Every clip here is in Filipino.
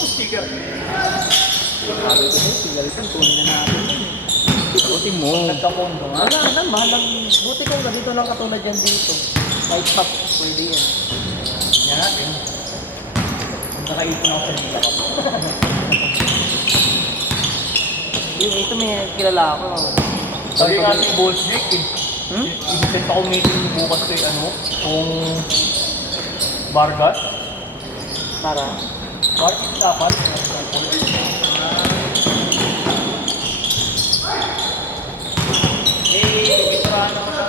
Sticker. Sabi ko na, sigaretan, kunin na natin. Sagutin mo. Nagkapondo nga. Wala na, mahal lang. Buti kung ganito lang katulad yan dito. Kahit top, pwede yan. Yan natin. Nakaipon ako sa nila ko. Ito may kilala ako. Sabi nga natin balls break eh. Hmm? I-send ako meeting bukas kay kung Vargas. Para? Vargas dapat. Pipinturahan naman sa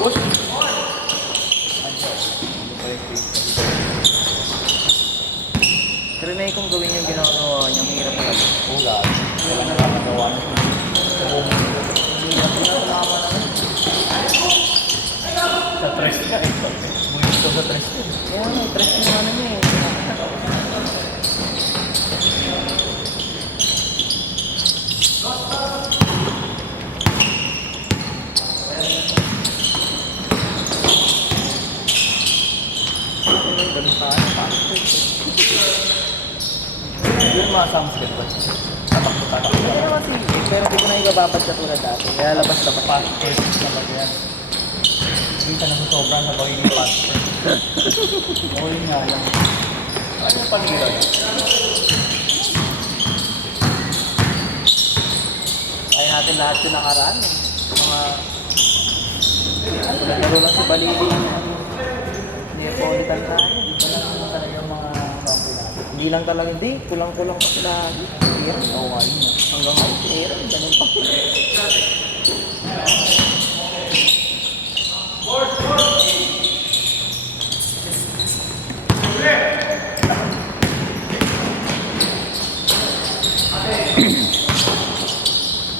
Boss! Pero na kung gawin yung ginagawa niya, mahirap talaga. Wala. Wala na lang nagawa ng sa tres ka eh. Bulit ko sa tres ka. Kaya may press yung ano niya eh. Ganun tayo, pasok. Yun mga sounds good ba? Tatak-tatak. Pero kasi, pero hindi ko na ibababad ka tulad dati. Kaya labas-labas. Pasok first talaga yan. Hindi ka nasusobran sa pagiging pasok first. Oo yun nga lang. Ano yung panigilan? Kaya natin lahat yung nakaraan eh. Mga... Tulad-laro lang si Balili. Hindi po ulitan tayo. Ito lang naman talaga yung mga sample natin. Hindi lang talaga, hindi. Kulang-kulang pa sila. Hirap. Oo nga yun. Hanggang ngayon, hirap. Ganun pa.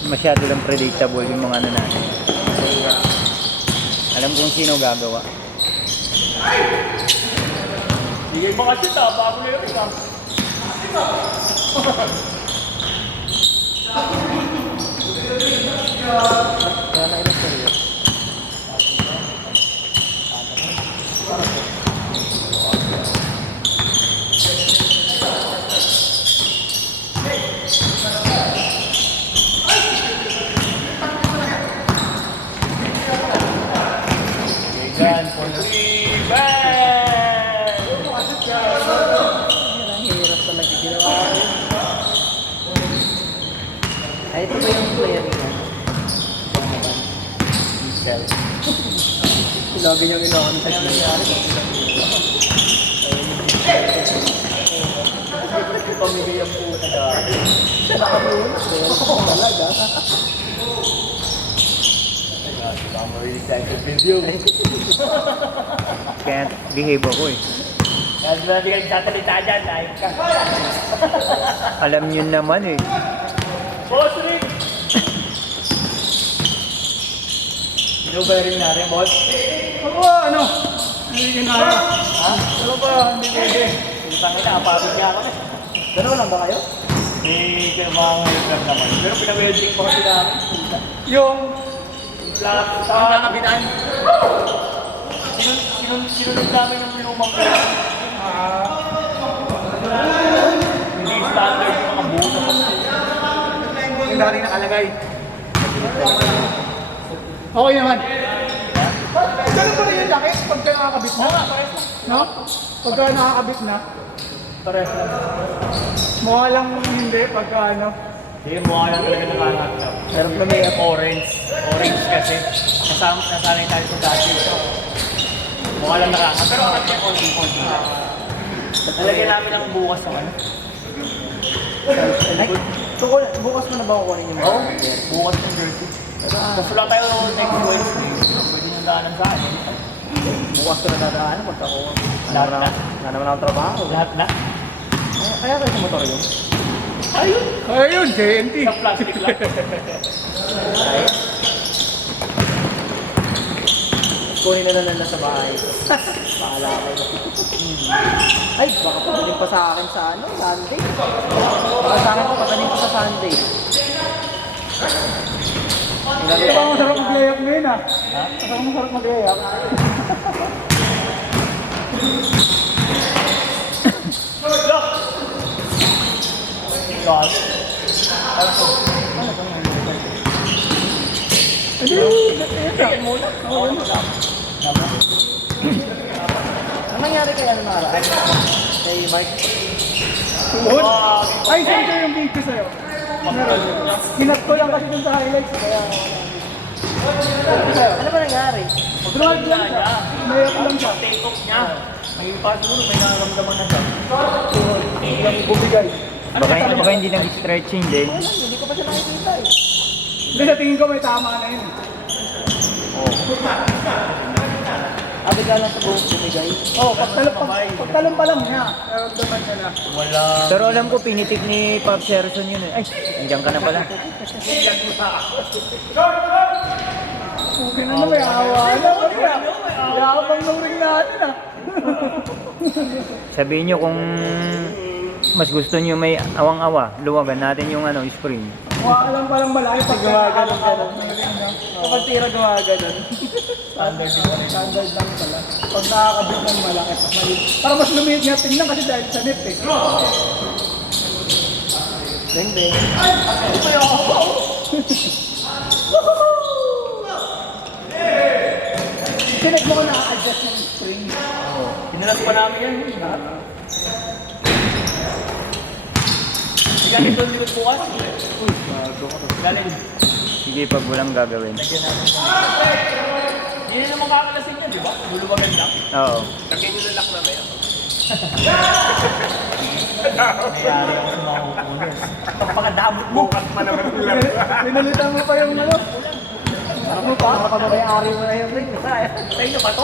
Masyado lang predictable yung mga ano natin. Alam kung sino gagawa. Bigay mo kasi ta, bago na yun ikaw. Kaya na ilang seryo. Gan for the bang! Hirap talaga ginawa ko. Ay, ito ba yung player niya? Cell. Lagi niyang inaon sa nangyari. Pamigay ang puta dahil. Siya nakamuha. Talaga. I'm really excited with you. Can't behave ako eh. Kaya hindi ka nagsasalita dyan, live ka. Alam niyo naman eh. Boss Rick! Ano ba rin natin, boss? Ano? Hindi ginaya. Ha? Ano ba? Hindi pwede. Utang na, apagod niya ako na. Gano'n lang ba kayo? May mga ngayon naman. Pero pinag-welding pa kasi namin. Yung Lahat sa kabinan. Sinunod namin yung lumang ko. Hindi standard yung mga buo. yung dating nakalagay. Okay naman. Ganun pa rin yung laki pagka nakakabit na. No? Pagka nakakabit na. Pares lang. Mukha lang hindi pagka ano. Hindi, mukha lang talaga nakakatap. Meron pa may Orange. Orange kasi. Nasanay tayo sa dati. Mukha lang nakakatap. Pero kasi konti-konti. Nalagyan namin ang bukas ng ano. Ay, bukas mo na ba kukunin yung mga Oo, player? bukas ng jersey. Kasi wala tayo next Wednesday. Pwede nang daanan sa akin. Bukas ko na dadaanan pagkakuha. Lahat na? Wala naman akong trabaho. Lahat na? Kaya kayo sa motor yun? Ayun! Ayun, JNT. Sa plastic lang. Ay. Kunin na lang sa bahay. Paala kayo. Ay, baka pagaling pa sa akin sa ano, Sunday. Baka sa akin pagaling pa sa Sunday. Ito ang masarap mag-layup ngayon ah. Ha? Ito ang masarap mag-layup. God. Hindi, muna. Oo, wala. Ano nangyari kay ano nakaraan? Kay Mark? tuhod. Ay, saan kayo yung video sa'yo? Hinat ko lang kasi dun sa highlights. Kaya Ano ba nangyari? Drug lang siya. Mayroon lang siya. Take off niya. May siguro may nararamdaman na siya. Yung bumigay. Baka hindi nag-stretching din. Hindi ko pa siya nakikita eh. Hindi, sa tingin ko may tama na yun. Abi ka lang sa buhok bumigay. Oh, pagtalon pa lang niya. Naramdaman niya na. Wala. Pero alam ko, pinitik ni Pop Serson yun eh. Ay, nandiyan ka na pala. Okay na may awa na. Yabang nung ring natin ah. Sabihin nyo kung mas gusto nyo may awang-awa, luwagan natin yung spring. Alam pa lang malaki pag Gumagano ka lang. no? Kapag tira gumagano. Standard lang pala. Pag nakakabit ng malaki, pag maliit. Para mas lumiit niya, tingnan kasi dahil sa net eh. Beng beng. Sinet mo ko na-adjust ng string. Pinalas pa namin yan. Galing doon yung bukas. Galing. Sige, pag walang gagawin. Hindi na naman kakalasin yan, di ba? Luluwagan lang. Oo. Lagyan nyo ng lock na may Mayari ako sa mga kukulos. Pagpakadabot mo. Bukas pa naman ulam. Pinalitan mo pa yung ano. Ano pa? Makababayari mo na yung ring. Sa inyo ba to?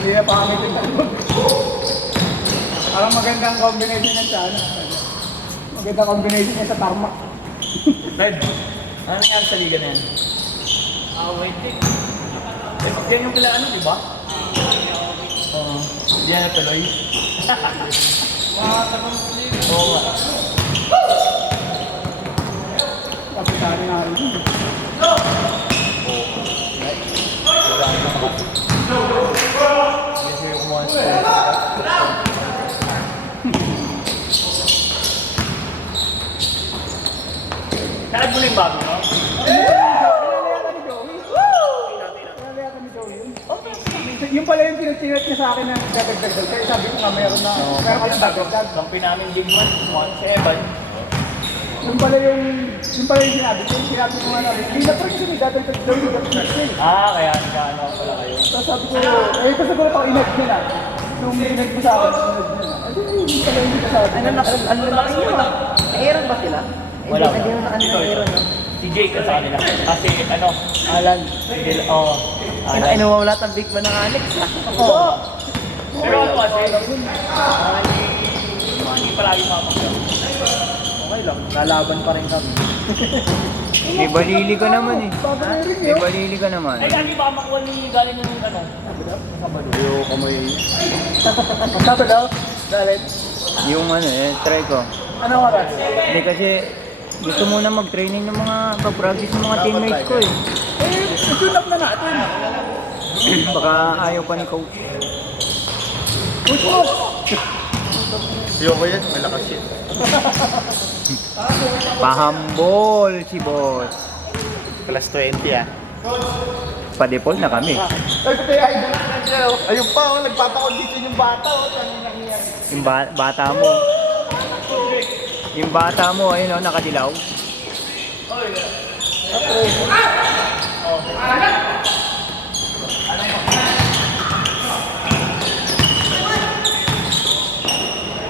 Hindi na pangit yung talbog. Parang magandang combination yan sa ano. Magandang combination yan sa tarmac. Red, ano nangyari sa liga na yan? Wait eh. Pag yan yung pala di ba? Oo. Hindi yan natuloy. Oo nga. Kapitani nga rin. Kasi yung kumuha sa Karag mo na yung bago, no? Yung pala yung pinag-tiwet niya sa akin na dadagdag. Kaya sabi ko nga meron ka lang dadagdag. Kampi namin big man, si Evan. Yung pala yung sinabi ko. Sinabi ko nga na rin. Hindi na pwede siya dadagdag daw yung dadagdag. Kaya nagkaano pala kayo. Tapos sabi ko, ito siguro ito inag niya na. Nung inag mo sa akin, inag niya na. Ay, hindi pala hindi ka sabi. Ano laki nyo? Aaron ba sila? Wala. Hindi na Aaron no? Si Jake ka sa kanila. Kasi Alan. Alan. Ay, nawawala ang big man ng Alex. Oo. Pero ano kasi, hindi palagi mapagyan. Okay lang, lalaban pa rin kami. May balili ka naman eh. Babayarin May niyo. balili ka naman. Ay, lagi baka makuha ni galing ng Sabi daw, dalit. Yung try ko. Ano oras? Hindi kasi gusto muna mag-training ng mga pag-practice ng mga teammates ko eh. Tune up na natin. Baka ayaw pa ni coach. Push mo. Ayoko yan, malakas yan. Pahambol si boss. Plus 20 ah. Pa-default na kami. Ay, kaya idol. Ayun pa, nagpapakondisyon yung bata. Tanginan. Yung bata mo. Yung bata mo, ayun nakadilaw.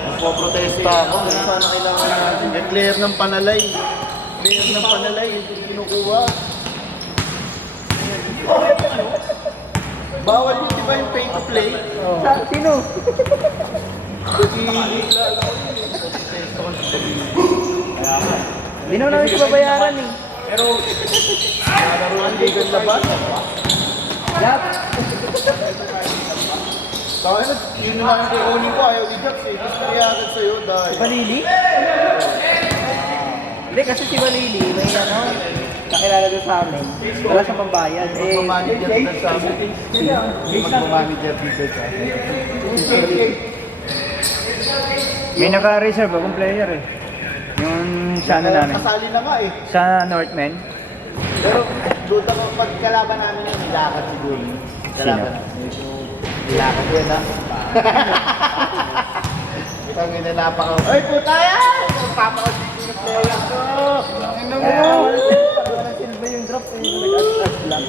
Nagpo-protesta ako. Sana kailangan natin. Declare ng panalay. Declare ng panalay. Hindi kinukuha. Bawal yun, di ba yung pay to play? Sino? Hindi naman namin siya babayaran eh. Nalaruan kay ganda ba? Yap. Bakit na, yun na lang kay Oning ko, ayaw ni Jax eh. Gusto niya agad sa'yo dahil. Balili? Hindi, kasi si Balili, may kakilala doon sa amin. Wala siyang pambayad. Magmamanager dito sa amin. Magmamanager dito sa amin. May naka-reserve akong player eh. Yung sa ano namin. Kasali na nga eh. Sa Northman. Pero doon ako, pag kalaban namin yung nilakad siguro. Kalaban Sino? namin. Nilakad yun ha. Itang inanapakaw. Ay puta yan! Papakasig ko yung player ko! Ano mo? Walang silba yung drop eh. Nag-as-as lang.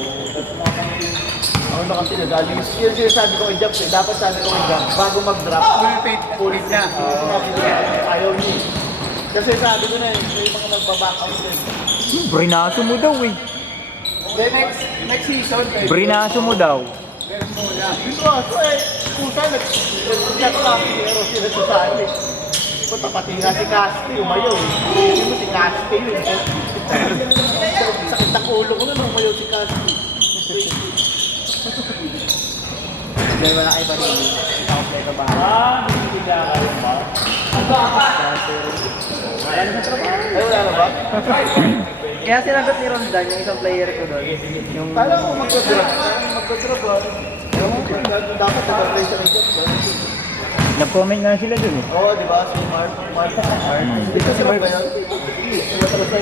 Ako na kasi nag-aling. Yun sinasabi ko kay Jump eh. Dapat sabi ko kay Jump, bago mag-drop, pulit niya. Ayaw niya. Kasi sabi ko na eh, may mga nagbaback out din. Brinaso mo daw eh. Then next season, Brinaso mo daw. meron muna. Dito ako eh, puta, nag-chat lang. Pero sila sa saan eh. Puta, pati nga si Casti, umayaw eh. Hindi mo si Casti yun. Sakit ng ulo ko na nung umayaw si Casti. Dahil wala kayo barili. Ikaw play ka ba? Ay, wala na ba? Kaya sinagot ni Rondan yung isang player ko doon. Yung Kala ko magdodrop. Magdodrop ba? Ewan ko, dapat nag-play siya ng job. Nag-comment nga sila dun eh. Oo, di ba? Si Mark. Hindi ka si Mark ba yun?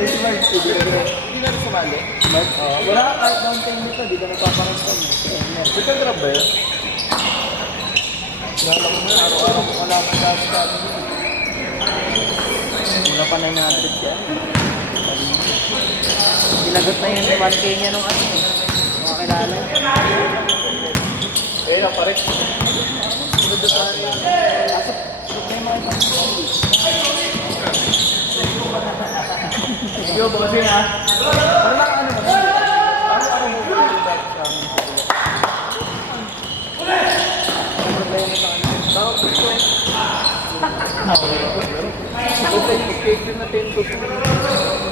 Si Mark. Hindi na rin sumali. Mark? wala ka kahit down time nito, di ka nagpaparamdam. Hindi ka drop ba yun? Lala ko na, araw-araw ko wala akong dati sa amin. Muna pa 900 yan. Sinagot na yun 1K niya nung ano eh. Mga kilala. Eh, naparik. Sunod sa akin. Yo, bossing ha.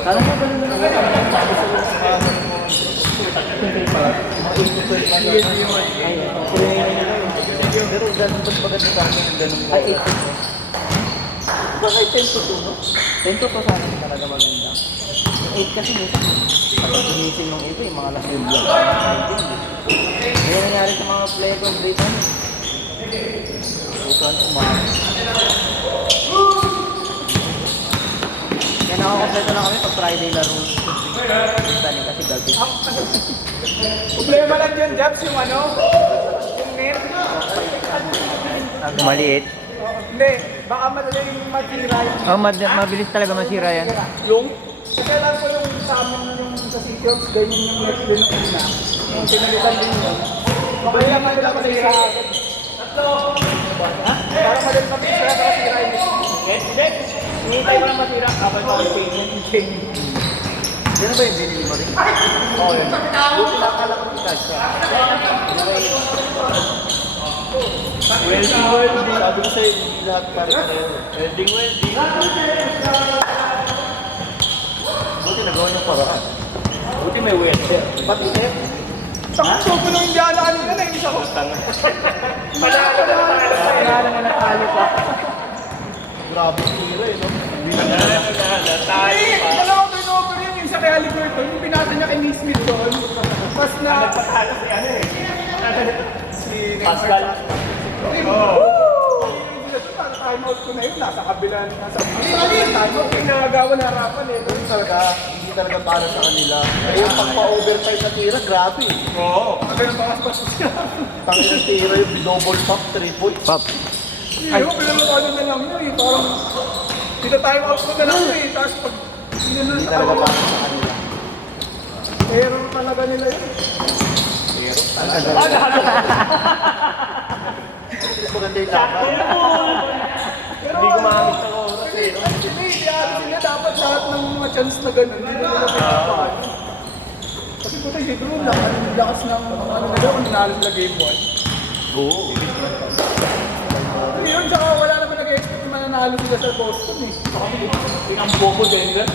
Sana mo ganun na naman. Pero ganun ba't maganda sa akin yung ganun mo? Ay, 8 Baka 10 to 2, no? 10 to sa akin talaga maganda. Yung 8 kasi minsan, kapag gumising ng iba, yung mga last yung vlog. Yung nangyari sa mga player ko, break ano. Bukan, umakas. Kaya nakakompleto na kami pag Friday laro. Minsan eh, kasi gabi. Problema lang dyan, Jobs, yung ano, yung net. Maliit. Hindi, baka madaling matira yung Oh, mabilis talaga masira yan. yung. Kasi alam ko yung sa amin yung sa Seagulls, ganyan yung net din ng una. Yung pinalitan din yun. Kaya madaling matira agad. Para madaling matira para matira yung net. Hinihintay mo lang matira, kapag change. Yan ba yung binili mo rin? Oo, yun. Buti nakala ko yung cash. Welding. Sabi ko sa'yo, hindi lahat pare-pareho. Welding. Buti nagawa ng paraan. Buti may welder. Ba't hindi? Takso ko nung hindi ala kanina, nainis ako. Kaya lang na natalo pa. Grabe tira eh, no? Dalawa turnover yun, yung sa kay Haliburton, yung pinasa niya kay Nismith doon. Tapos na... Nagpatalo si ano eh. Si Pascal. Time out ko na yun, nasa kabila, nasa time out, yung nangagawa na harapan eh. Doon talaga, hindi talaga para sa kanila. Ay, yung pagpa-overtime na tira, grabe. Oo. Kasi nabakas siya. Tangin ng tira yung double pop, triple. Pop. Yung pinalaano na lang yun eh. Parang, time out ko na lang eh. Tapos pag, hindi na Hindi sa talaga kanila. para sa kanila. Error talaga nila yun. Maganda yung laban. Hindi gumamit ng oras eh. Hindi sila dapat lahat ng mga chance na gano'n. Hindi nila pinapaan. Kasi puta siguro lakas ng ano nila kung nanalo nila game 1. Oo. Yun, saka wala naman nag-expect na mananalo sila sa Boston eh. Ang bobo din yan.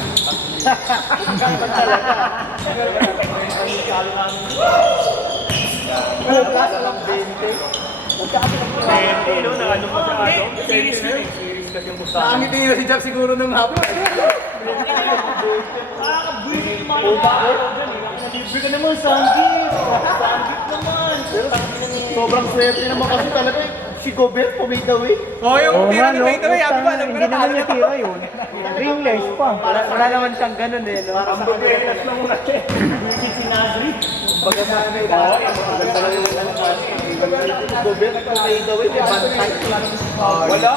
Alam 20. Nakangiti nila si Jack siguro nung hapon. Sobrang swerte naman kasi talaga eh. Si Gobert, pumade away. Oh, yung Oo tira nga, ni no? Payto, alam ko, alam ko Hindi na naman niya tira yun. Ringless pa. Wala naman siyang ganun eh, no? Ang bugelas lang muna siya. Si Nasri. Baga sa ano yun. Maganda lang yung ano. Gobert, pumade away. May bantay. Wala.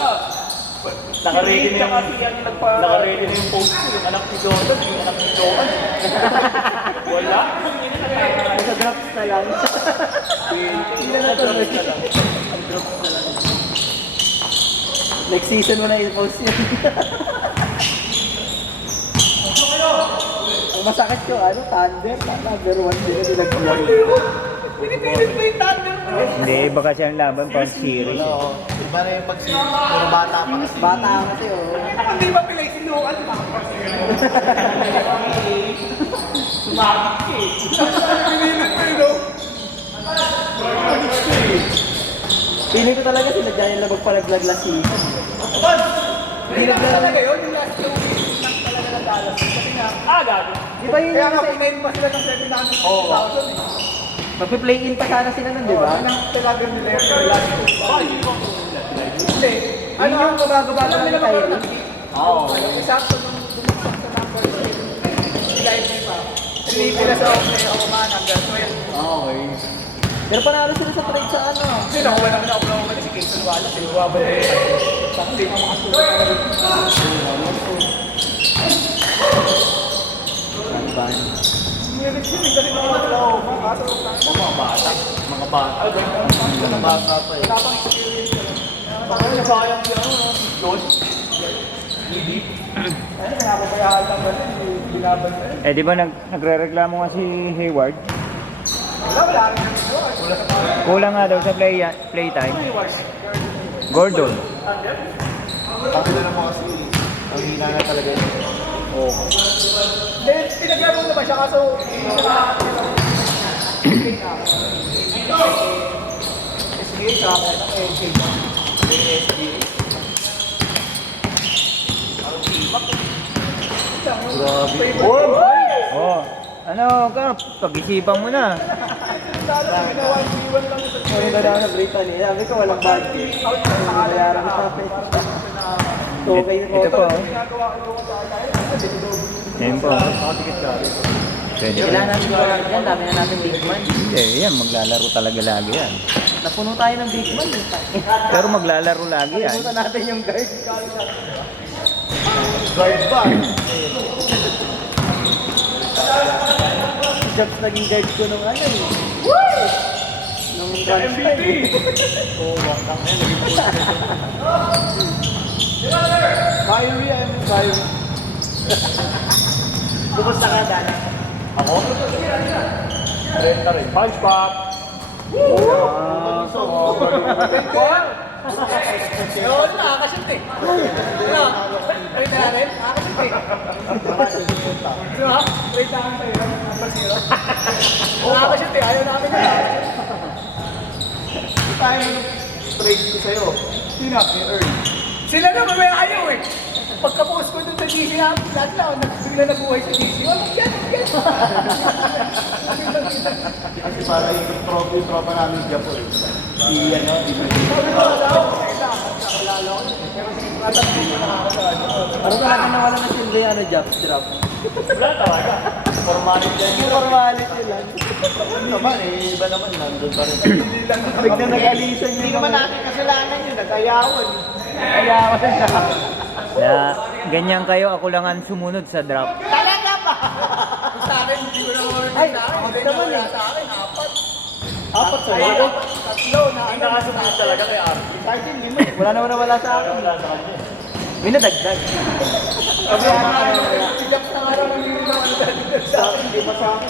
Naka-ready na yung post ko. Yung anak ni Jordan, yung anak ni Johan. Wala. Sa drops na lang. Hindi na natuloy. Drops na lang. Next season mo na i-post yun. Ang masakit ko, ano, Thunder. Thunder 1 din na nag-vlog. Pinipilit mo yung Thunder, bro. Hindi, iba kasi ang laban pang series. Eh. Oo. Iba na yung pag-sing. Puro bata pa kasi. Bata kasi, oh. Hindi ba pilay si Luan? Sumabit eh. Pinilit mo yun, no? Feeling ko talaga sila dyan lang magpalaglag last season. Hindi na talaga yun, yung last 2 weeks lang talaga ng Dallas. Kasi nga, Gabi. Di ba yun kaya yung nga sa... pinain pa sila ng 700,000 eh. Magpi-play-in pa sana sila nun, di ba? Ano ang talaga nila yung last 2 Hindi. Ano yung gumagawa Alam ng nila Kyrie? magkakaroon Oo. Ano, isakto nung bumagsak sa number 3. Si Kyrie pa. Pinili na sa Oman hanggang 12. Okay. Pero panalo sila sa trade sa ano. Kasi nakuha naman ako si Jason Wallace. Sinuha ba na yun? Saka hindi na makasunod na rin. Ngilit yun, hindi na Oklahoma. Kaso, Mga bata. Mga bata. Mga bata pa eh. wala pang experience. Baka sayang si ano, si John. Ano, napabayaan lang ba rin? Binaban na rin. Eh, di ba nagre-reklamo nga si Hayward? Wala rin yung score. Wala sa mga. Kulang nga daw sa playtime. Gordon. Kasi na naman kasi. Ang hina na talaga yun. Oo. Then, pinaglaro naman siya kaso hindi siya SBA sa akin, Grabe. Oh, ano ka? Pag-isipan mo na. Ano ba daw na Brittany? Sabi ko walang bad. Bayaran ko sa akin. So, kayo Ito po. Yan po. Pwede po. Kailangan natin yung dyan, dami na natin big man. Hindi, yan. Maglalaro talaga lagi yan. Napuno tayo ng big man. Pero maglalaro lagi yan. Pumunta natin yung guard. Guard ba? Shots naging guard ko nung ano eh. Nung crunch time eh. Kyrie, I mean Kyrie. Kumusta ka, Dan? Ako? Renta rin. Punch pop. Yun, nakakashoot eh. Ano? Rate na rin? Nakakashoot eh. Diba? Rate na rin sa'yo. Number 0. Nakakashoot eh. Ayaw namin yun. Tayo yung trade ko sa'yo. Sino? Sila naman may ayaw eh. Pagka-post ko dun sa GC, lahat na, bigla nabuhay sa GC. Walang yan, walang yan. Kasi para yung tropa namin Japo eh. Si ano, Sabi ko, wala ako. Nakalala ko. Pero tatanong ko nakakasaan. Ano talaga nawala na silbi ano, jump drop? Wala talaga. Formality yan. Formality lang. ano naman eh, iba naman nandun pa rin. Biglang nag-alisan Hindi yung naman natin kasalanan yun, nag-ayawan. Kaya ako na. Na ganyan kayo, ako lang ang sumunod sa drop. Talaga ba? Sa akin, hindi ko na mga Ay, sa akin. ako naman eh. Sa akin, 4. Apat sa Ay, wala. 3 na Ang nakasunod talaga kay Arby. Sa akin, lima eh. Wala naman nawala sa akin. Wala sa kanya. May nadagdag. Sabi nga na, si Jack na nga lang hindi mo naman Sa akin, di pa sa akin.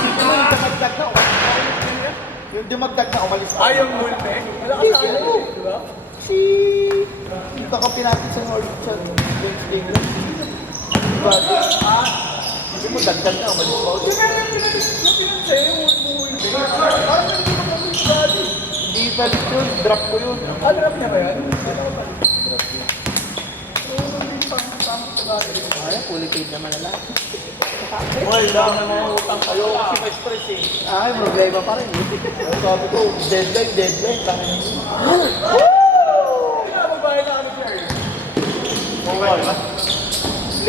Dito mo yung dumagdag na, yung dumagdag na umalis ako. Ay, yung multi. Wala ka sa akin. Di ba? Si... Yung kakapin natin sa North sa James England. Diba? Hindi mo dagdag na, umalis ako. Di ba yung pinag sa'yo yung multi? Parang hindi mo kami sa body. Hindi balik yun, drop ko yun. Ah, drop niya ba yan? Ay, fully paid naman na lang. Well, lang na mga utang kayo kasi may stress eh. Ay, problema pa rin. Sabi ko, deadline, tangin.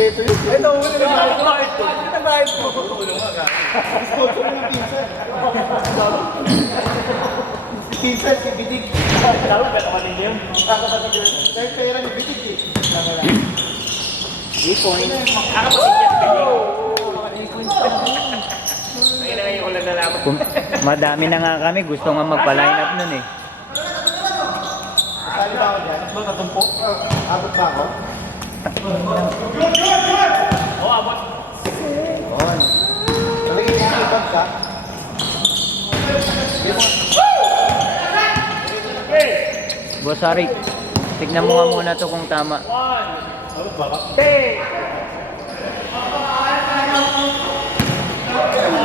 Kompleto yun. Ito, huli na bayad ko. Huli na bayad ko. Sponsor ng pinsan. Si pinsan, si Bidig. Tawag ba kapatid yun? Kakapatid yun. Dahil pera ni Bidig eh. Ipon. Kapatid yan, piling. Ngayon na ngayon ko lang nalaman. Madami na nga kami, gusto nga magpa-line up nun eh. Sali ba ako dyan? Abot ba ako? Oo, abot. On. Talagyan niya ang ibang ka. Boss Arik, tignan mo nga muna to kung tama.